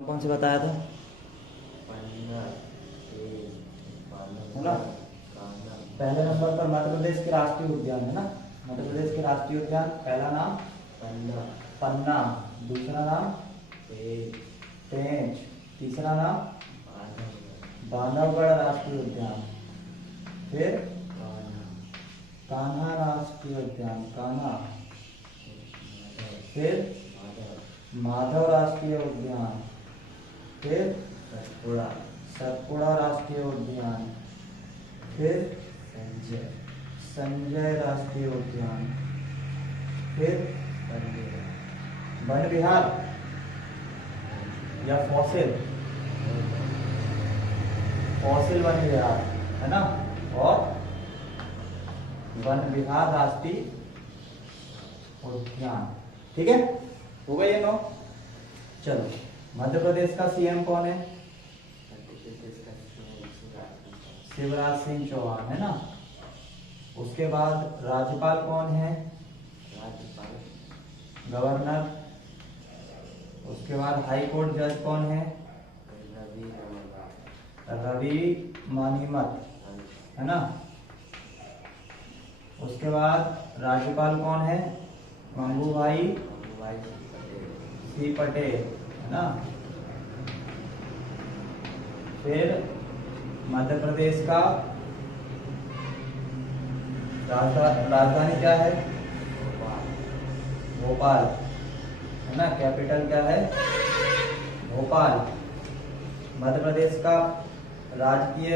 कौन से बताया था? है ना। पहले नंबर पर मध्य प्रदेश के राष्ट्रीय उद्यान है ना। मध्य प्रदेश के राष्ट्रीय उद्यान पहला नाम पन्ना, दूसरा नाम पेंच, तीसरा नाम बांधवगढ़ राष्ट्रीय उद्यान, फिर कान्हा राष्ट्रीय उद्यान कान्हा, फिर माधव राष्ट्रीय उद्यान, फिर सतपुड़ा राष्ट्रीय उद्यान, फिर संजय राष्ट्रीय उद्यान, फिर वन विहार या फॉसिल वन विहार है ना, और वन विहार राष्ट्रीय उद्यान। ठीक है, हो गए ये 9। चलो, मध्य प्रदेश का सीएम कौन है? शिवराज सिंह चौहान है ना। उसके बाद राज्यपाल कौन है? गवर्नर। उसके बाद हाई कोर्ट जज कौन है? रवि मानीमत है ना। उसके बाद राज्यपाल कौन है? मंगूभाई सी पटेल है ना। फिर मध्य प्रदेश का राजधानी क्या है? भोपाल है ना। कैपिटल क्या है? भोपाल। मध्य प्रदेश का राजकीय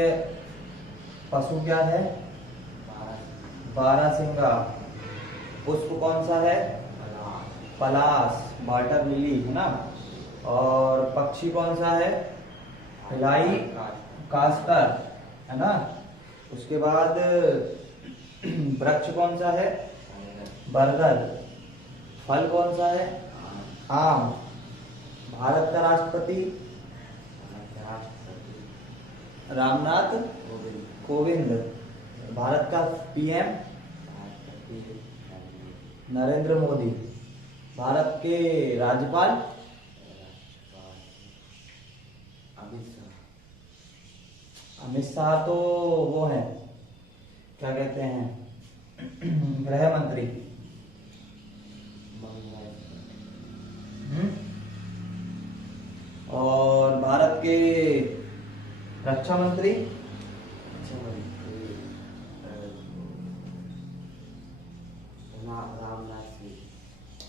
पशु क्या है? बारहसिंगा। पुष्प कौन सा है? पलाश, वाटर लिली है ना। और पक्षी कौन सा है? फ्लाई कास्टर है ना। उसके बाद वृक्ष कौन सा है? बरगद। फल कौन सा है? आम। भारत का राष्ट्रपति रामनाथ कोविंद। भारत का पीएम नरेंद्र मोदी। भारत के राज्यपाल अमित शाह तो वो है, क्या कहते हैं, गृह मंत्री। और भारत के रक्षा मंत्री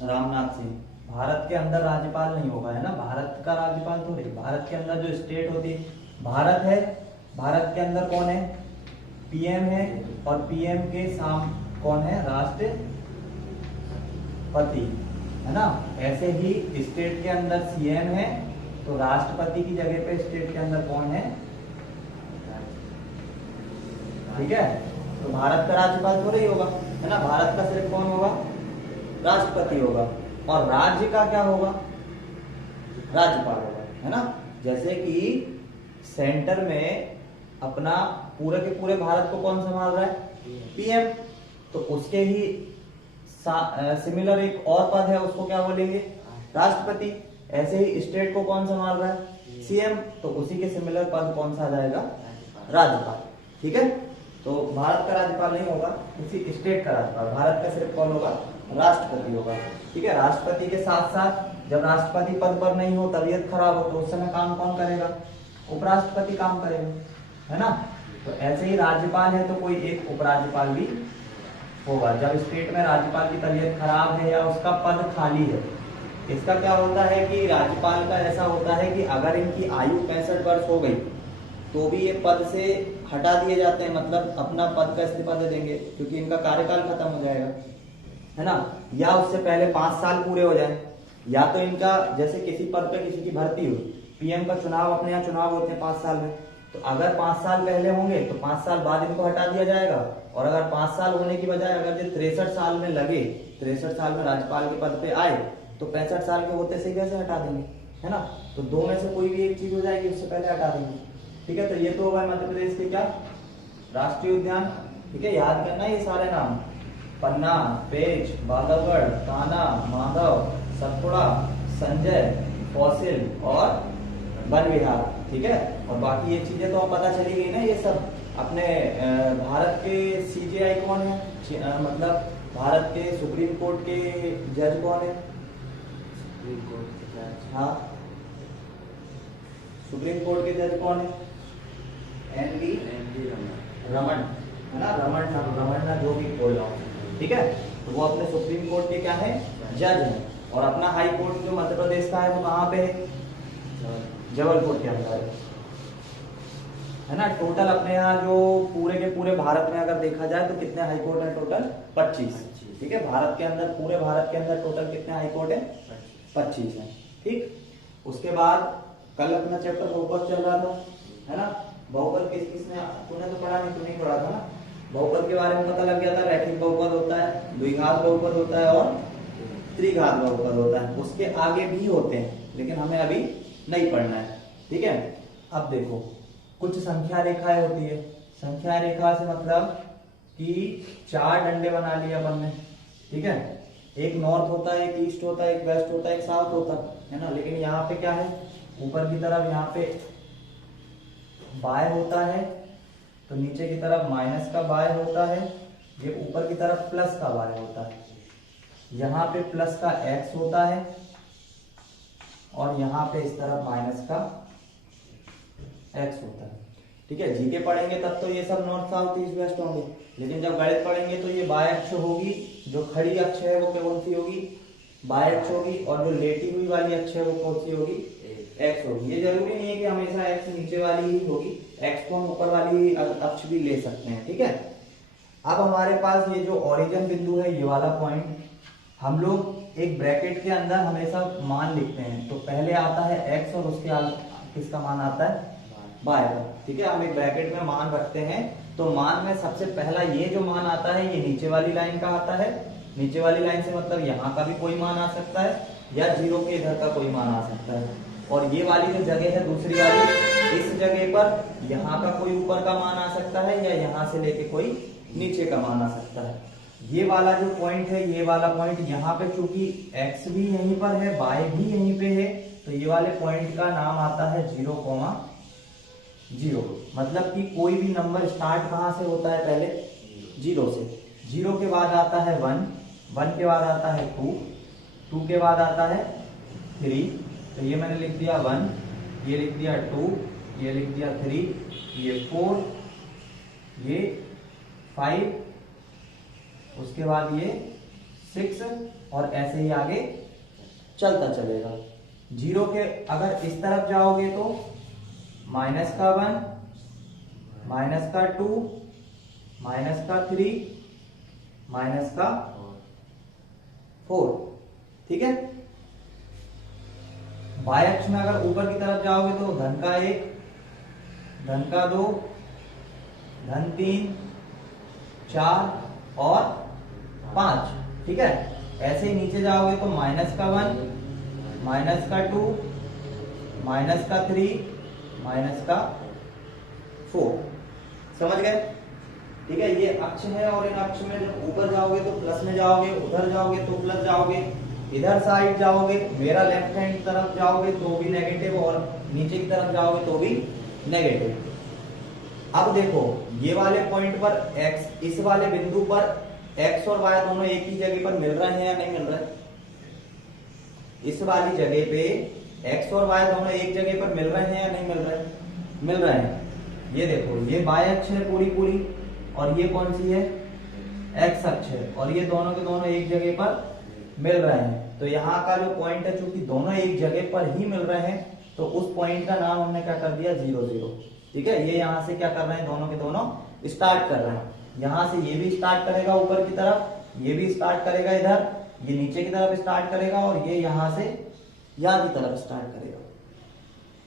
रामनाथ सिंह। भारत के अंदर राज्यपाल नहीं होगा है ना। भारत का राज्यपाल तो नहीं, भारत के अंदर जो स्टेट होती है, भारत है, भारत के अंदर कौन है? पीएम है, और पीएम के साम कौन है? राष्ट्रपति है ना। ऐसे ही स्टेट के अंदर सीएम है, तो राष्ट्रपति की जगह पे स्टेट के अंदर कौन है? ठीक है, तो भारत का राज्यपाल तो नहीं होगा है ना। भारत का सिर्फ कौन होगा? राष्ट्रपति होगा। और राज्य का क्या होगा? राज्यपाल होगा है ना। जैसे कि सेंटर में अपना पूरे के पूरे भारत को कौन संभाल रहा है? पीएम। तो उसके ही सिमिलर एक और पद है, उसको क्या बोलेंगे? राष्ट्रपति। ऐसे ही स्टेट को कौन संभाल रहा है? सीएम। तो उसी के सिमिलर पद कौन सा आ जाएगा? राज्यपाल। ठीक है, तो भारत का राज्यपाल नहीं होगा, किसी स्टेट का राज्यपाल। भारत का सिर्फ कौन होगा? राष्ट्रपति होगा। ठीक है, राष्ट्रपति के साथ साथ जब राष्ट्रपति पद पर नहीं हो, तबीयत खराब हो, तो उस समय काम कौन करेगा? उपराष्ट्रपति काम करेगा है ना। तो ऐसे ही राज्यपाल है तो कोई एक उपराज्यपाल भी होगा। जब स्टेट में राज्यपाल की तबीयत खराब है या उसका पद खाली है, इसका क्या होता है कि राज्यपाल का ऐसा होता है कि अगर इनकी आयु 65 वर्ष हो गई तो भी ये पद से हटा दिए जाते हैं, मतलब अपना पद का इस्तीफा दे देंगे, क्योंकि इनका कार्यकाल खत्म हो जाएगा है ना। या उससे पहले 5 साल पूरे हो जाए, या तो इनका जैसे किसी पद पे किसी की भर्ती हुई, पीएम का चुनाव, अपने यहाँ चुनाव होते हैं 5 साल में, तो अगर 5 साल पहले होंगे तो 5 साल बाद इनको हटा दिया जाएगा। और अगर 5 साल होने की बजाय अगर जो 63 साल में लगे, 63 साल में राज्यपाल के पद पे आए, तो 65 साल के होते से कैसे हटा देंगे है ना। तो दो में से कोई भी एक चीज हो जाएगी, उससे पहले हटा देंगे। ठीक है, तो ये तो होगा मध्य प्रदेश के क्या? राष्ट्रीय उद्यान। ठीक है, याद करना ये सारे नाम। पन्ना, पेंच, बांधवगढ़, कान्हा, माधव, सतपुड़ा, संजय, फॉसिल और वन विहार, ठीक है। और बाकी ये चीजें तो पता चली गई ना, ये सब अपने भारत के सीजेआई कौन है, मतलब भारत के सुप्रीम कोर्ट के जज कौन है? सुप्रीम कोर्ट के जज, हाँ, सुप्रीम कोर्ट के जज कौन है? एन.वी. रमन, है ना, रमन ना जो भी बोल रहा हूँ, ठीक है। तो वो अपने सुप्रीम कोर्ट के क्या है? जज हैं। और अपना हाई कोर्ट जो मध्य प्रदेश का है वो कहाँ पे है? जबलपुर के अंदर है ना। टोटल अपने यहाँ जो पूरे के पूरे भारत में अगर देखा जाए तो कितने हाई कोर्ट है? टोटल 25, ठीक है। भारत के अंदर, पूरे भारत के अंदर टोटल कितने हाई कोर्ट है? 25 है, ठीक। उसके बाद कल अपना चैप्टर बहुपद चल रहा था, है ना। बहुपद किसने, तूने तो पढ़ा नहीं, तू नहीं पढ़ा था ना। बहुपद के बारे में पता लग गया था, रैखिक बहुपद होता है, द्विघात बहुपद होता है और त्रिघात बहुपद होता है। उसके आगे भी होते हैं लेकिन हमें अभी नहीं पढ़ना है, ठीक है। अब देखो, कुछ संख्या रेखाएं होती है। संख्या रेखा से मतलब कि 4 डंडे बना लिए अपन ने, ठीक है। एक नॉर्थ होता है, एक ईस्ट होता है, एक वेस्ट होता है, एक साउथ होता है ना। लेकिन यहाँ पे क्या है, ऊपर की तरफ यहाँ पे बाय होता है, तो नीचे की तरफ माइनस का बाय होता है, ये ऊपर की तरफ प्लस का बाय होता है। यहाँ पे प्लस का एक्स होता है और यहाँ पे इस तरफ माइनस का एक्स होता है, ठीक है। जीके पढ़ेंगे तब तो ये सब नॉर्थ साउथ ईस्ट वेस्ट होंगे, लेकिन जब गणित पढ़ेंगे तो ये बाय अक्ष होगी, जो खड़ी अक्ष है वो कौन सी होगी? बाय अक्ष होगी, और जो लेटी हुई वाली अक्ष है वो कौन सी होगी? एक्स होगी। ये जरूरी नहीं है कि हमेशा एक्स नीचे वाली ही होगी, एक्स को हम ऊपर वाली अक्ष भी ले सकते हैं, ठीक है। अब हमारे पास ये जो ओरिजिन बिंदु है, ये वाला पॉइंट, हम लोग एक ब्रैकेट के अंदर हमेशा मान लिखते हैं। तो पहले आता है एक्स और उसके किसका मान आता है? बाय का, ठीक है। हम एक ब्रैकेट में मान रखते हैं, तो मान में सबसे पहला ये जो मान आता है ये नीचे वाली लाइन का आता है। नीचे वाली लाइन से मतलब यहाँ का भी कोई मान आ सकता है, या जीरो के इधर का कोई मान आ सकता है। और ये वाली जो जगह है दूसरी वाली, इस जगह पर यहाँ का कोई ऊपर का मान आ सकता है, या यहाँ से लेके कोई नीचे का मान आ सकता है। ये वाला जो पॉइंट है, ये वाला पॉइंट, यहाँ पे चूंकि x भी यहीं पर है, y भी यहीं पे है, तो ये वाले पॉइंट का नाम आता है 0,0। मतलब कि कोई भी नंबर स्टार्ट कहाँ से होता है? पहले 0 से। 0 के बाद आता है 1, 1 के बाद आता है 2, 2 के बाद आता है 3। तो ये मैंने लिख दिया 1, ये लिख दिया 2, ये लिख दिया 3, ये 4, ये 5, उसके बाद ये 6, और ऐसे ही आगे चलता चलेगा। 0 के अगर इस तरफ जाओगे तो माइनस का 1, माइनस का 2, माइनस का 3, माइनस का 4, ठीक है। बाय अक्ष में अगर ऊपर की तरफ जाओगे तो धन का 1, धन का 2, धन 3, 4 और 5, ठीक है। ऐसे ही नीचे जाओगे तो माइनस का 1, माइनस का 2, माइनस का 3, माइनस का 4। समझ गए? ठीक है। ये अक्ष है, और इन अक्ष में जब ऊपर जाओगे तो प्लस में जाओगे, उधर जाओगे तो प्लस जाओगे, इधर साइड जाओगे, मेरा लेफ्ट हैंड तरफ जाओगे तो भी नेगेटिव, और नीचे की तरफ जाओगे तो भी नेगेटिव। अब देखो, ये वाले पॉइंट पर x, इस वाले बिंदु पर x और y दोनों एक ही जगह पर मिल रहे हैं या नहीं मिल रहे? इस वाली जगह पे x और y दोनों एक जगह पर मिल रहे हैं या नहीं मिल रहे? मिल रहे हैं। ये देखो, ये y अक्ष है पूरी पूरी, और ये कौन सी है? x अक्ष है, और ये दोनों के दोनों एक जगह पर मिल रहे हैं। तो यहाँ का जो पॉइंट है, चूंकि दोनों एक जगह पर ही मिल रहे हैं, तो उस पॉइंट का नाम हमने क्या कर दिया? 0, 0, ठीक है। ये यहाँ से क्या कर रहे हैं? दोनों के दोनों स्टार्ट कर रहे हैं। यहाँ से ये भी स्टार्ट करेगा ऊपर की तरफ, ये भी स्टार्ट करेगा इधर, ये नीचे की तरफ स्टार्ट करेगा, और ये यहाँ से यहाँ की तरफ स्टार्ट करेगा।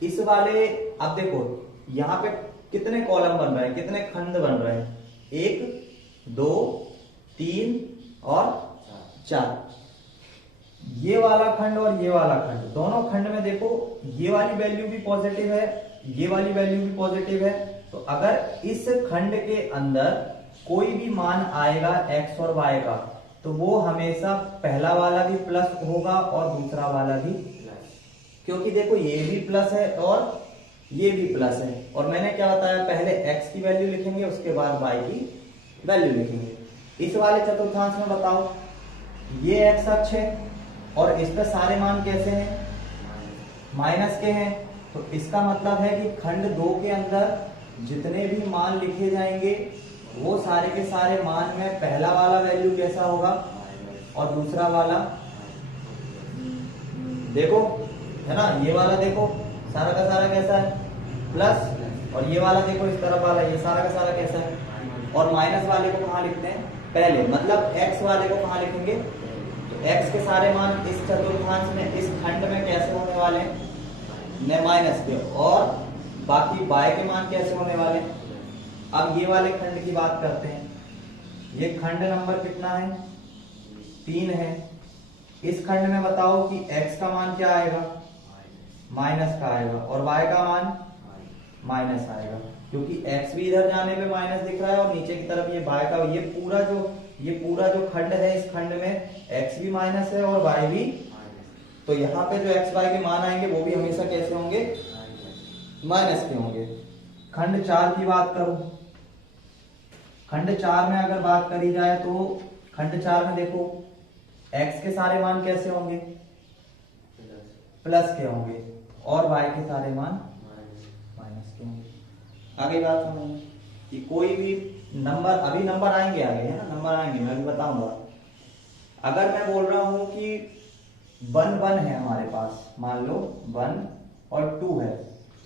इस वाले, अब देखो यहाँ पे कितने कॉलम बन रहे हैं, कितने खंड बन रहे हैं? 1, 2, 3 और 4। ये वाला खंड और ये वाला खंड, दोनों खंड में देखो ये वाली वैल्यू भी पॉजिटिव है, ये वाली वैल्यू भी पॉजिटिव है। तो अगर इस खंड के अंदर कोई भी मान आएगा x और y का, तो वो हमेशा पहला वाला भी प्लस होगा और दूसरा वाला भी क्योंकि देखो ये भी प्लस है और ये भी प्लस है, और मैंने क्या बताया, पहले x की वैल्यू लिखेंगे उसके बाद y की वैल्यू लिखेंगे। इस वाले चतुर्थांश में बताओ, ये x अक्ष है और इस पे सारे मान कैसे हैं, माइनस के हैं, तो इसका मतलब है कि खंड 2 के अंदर जितने भी मान लिखे जाएंगे वो सारे के सारे मान में पहला वाला वैल्यू कैसा होगा और दूसरा वाला, देखो है ना, ये वाला देखो सारा का सारा कैसा है प्लस, और ये वाला देखो इस तरफ वाला ये सारा का सारा कैसा है, और माइनस वाले को कहाँ लिखते हैं पहले, मतलब x वाले को कहाँ लिखेंगे, तो x के सारे मान इस चतुर्थांश में इस खंड में कैसे होने वाले हैं, माइनस के, और बाकी y के मान कैसे होने वाले हैं। अब ये वाले खंड की बात करते हैं, ये खंड नंबर कितना है 3 है। इस खंड में बताओ कि x का मान क्या आएगा, माइनस का आएगा, और y का मान माइनस आएगा, क्योंकि x भी इधर जाने पे माइनस दिख रहा है और नीचे की तरफ ये y का, ये पूरा जो खंड है, इस खंड में x भी माइनस है और y भी, तो यहाँ पे जो x y के मान आएंगे वो भी हमेशा कैसे होंगे, माइनस के होंगे। खंड 4 की बात करो, खंड 4 में अगर बात करी जाए तो खंड 4 में देखो x के सारे मान कैसे होंगे, प्लस के होंगे, और y के सारे मान माइनस के होंगे। आगे बात समझ कि कोई भी नंबर, अभी नंबर आएंगे आगे, है ना, नंबर आएंगे, मैं भी बताऊंगा। अगर मैं बोल रहा हूं कि 1 1 है हमारे पास, मान लो 1 और 2 है,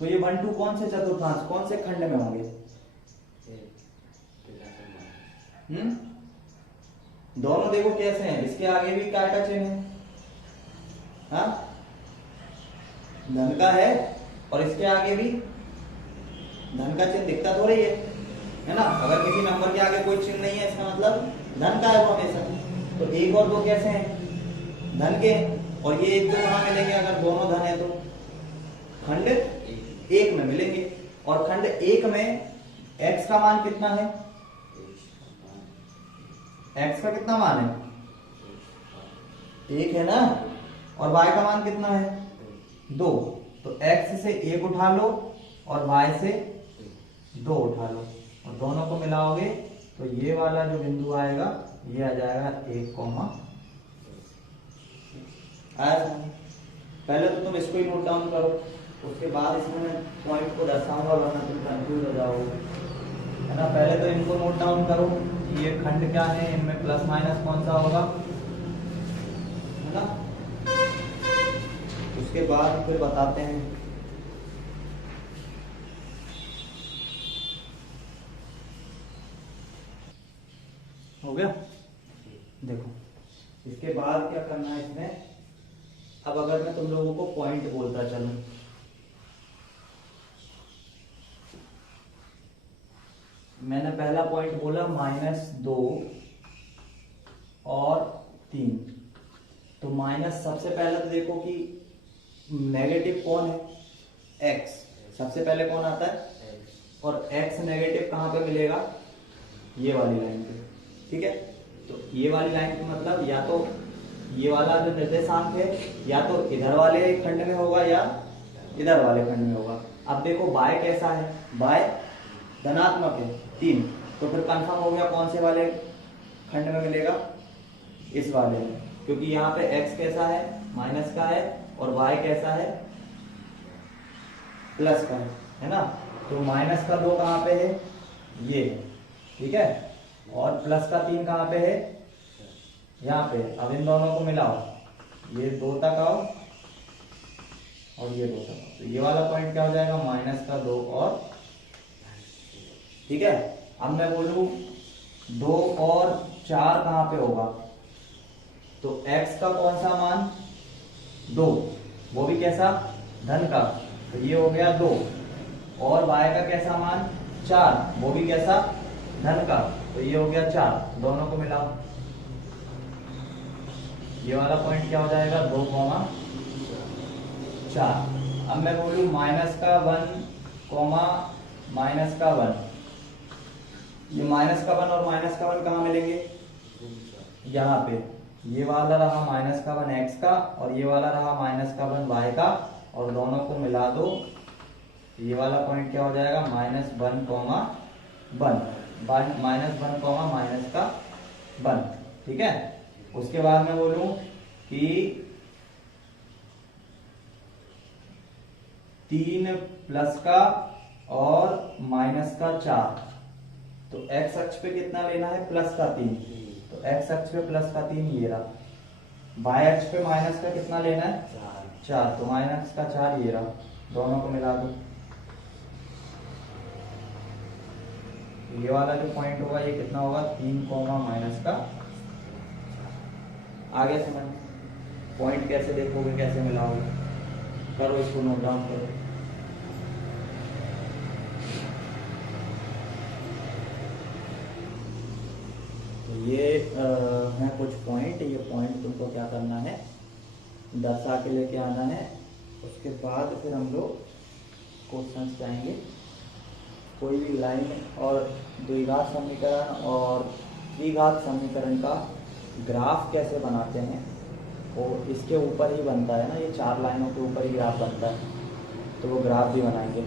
तो ये 1 2 कौन से चतुर्थांश, कौन से खंड में होंगे, दोनों देखो कैसे हैं, इसके आगे भी काय का चिन्ह है, हाँ धन का है, और इसके आगे भी धन का चिन्ह दिखता थोड़ी है ना। अगर किसी नंबर के आगे कोई चिन्ह नहीं है इसका मतलब धन का है वो हमेशा। तो 1 और 2 कैसे हैं, धन के, और ये 1 2 कहां मिलेंगे, अगर दोनों धन है तो खंड 1 में मिलेंगे, और खंड 1 में x का मान कितना है, x का कितना मान है 1 है ना, और y का मान कितना है 2, तो x से 1 उठा लो और y से 2 उठा लो, और दोनों को मिलाओगे तो ये वाला जो बिंदु आएगा ये आ जाएगा 1, आया। पहले तो तुम इसको ही नोट डाउन करो, उसके बाद इसमें पॉइंट को दर्शाऊंगा, वरना तुम कंफ्यूज हो जाओगे, है ना। पहले तो इनको नोट डाउन करो कि ये खंड क्या है, इनमें प्लस माइनस कौन सा होगा, है ना, उसके बाद फिर बताते हैं। हो गया, देखो इसके बाद क्या करना है इसमें। अब अगर मैं तुम लोगों को पॉइंट बोलता चलूं, मैंने पहला पॉइंट बोला -2 और 3, तो माइनस सबसे पहले तो देखो कि नेगेटिव कौन है, x सबसे पहले कौन आता है, और x नेगेटिव कहां पे मिलेगा, ये वाली लाइन पे, ठीक है। तो ये वाली लाइन का मतलब या तो ये वाला जो निर्देशांक है या तो इधर वाले खंड में होगा या इधर वाले खंड में होगा। अब देखो y कैसा है, y धनात्मक है 3, तो फिर कंफर्म हो गया कौन से वाले खंड में मिलेगा, इस वाले में, क्योंकि यहाँ पे x कैसा है माइनस का है और y कैसा है प्लस का है ना। तो -2 कहाँ पे है, ये ठीक है, और +3 कहाँ पे है, यहाँ पे। अब इन दोनों को मिलाओ, ये 2 तक आओ और ये 2 तक आओ, तो ये वाला पॉइंट क्या हो जाएगा -2 और, ठीक है। अब मैं बोलूं 2 और 4 कहाँ पे होगा, तो x का कौन सा मान 2, वो भी कैसा धन का, तो ये हो गया 2, और y का कैसा मान 4, वो भी कैसा धन का, तो ये हो गया 4, दोनों को मिलाओ, ये वाला पॉइंट क्या हो जाएगा 2, 4। अब मैं बोलूं -1, -1, ये -1 और -1 कहाँ मिलेंगे, यहाँ पे। ये वाला रहा -1 x का और ये वाला रहा -1 y का, और दोनों को मिला दो, ये वाला पॉइंट क्या हो जाएगा, -1,1 -1, -1, ठीक है। उसके बाद मैं बोलूं कि 3 प्लस का और -4, तो x अक्ष पे कितना लेना है, +3, तो x अक्ष पे +3 ये रहा, y अक्ष पे माइनस का कितना लेना है, 4, तो -4 ये रहा, दोनों को मिला दो, ये वाला जो पॉइंट होगा ये कितना होगा, 3, -4। आगे समझ, पॉइंट कैसे देखोगे, कैसे मिलाओगे, करो इसको नोट डाउन करो। तो ये हैं कुछ पॉइंट, ये पॉइंट तुमको क्या करना है, दर्शा के लेके आना है। उसके बाद फिर हम लोग क्वेश्चन जाएंगे, कोई भी लाइन और द्विघात समीकरण और त्रिघात समीकरण का ग्राफ कैसे बनाते हैं, और इसके ऊपर ही बनता है ना, ये 4 लाइनों के ऊपर ही ग्राफ बनता है, तो वो ग्राफ भी बनाएंगे।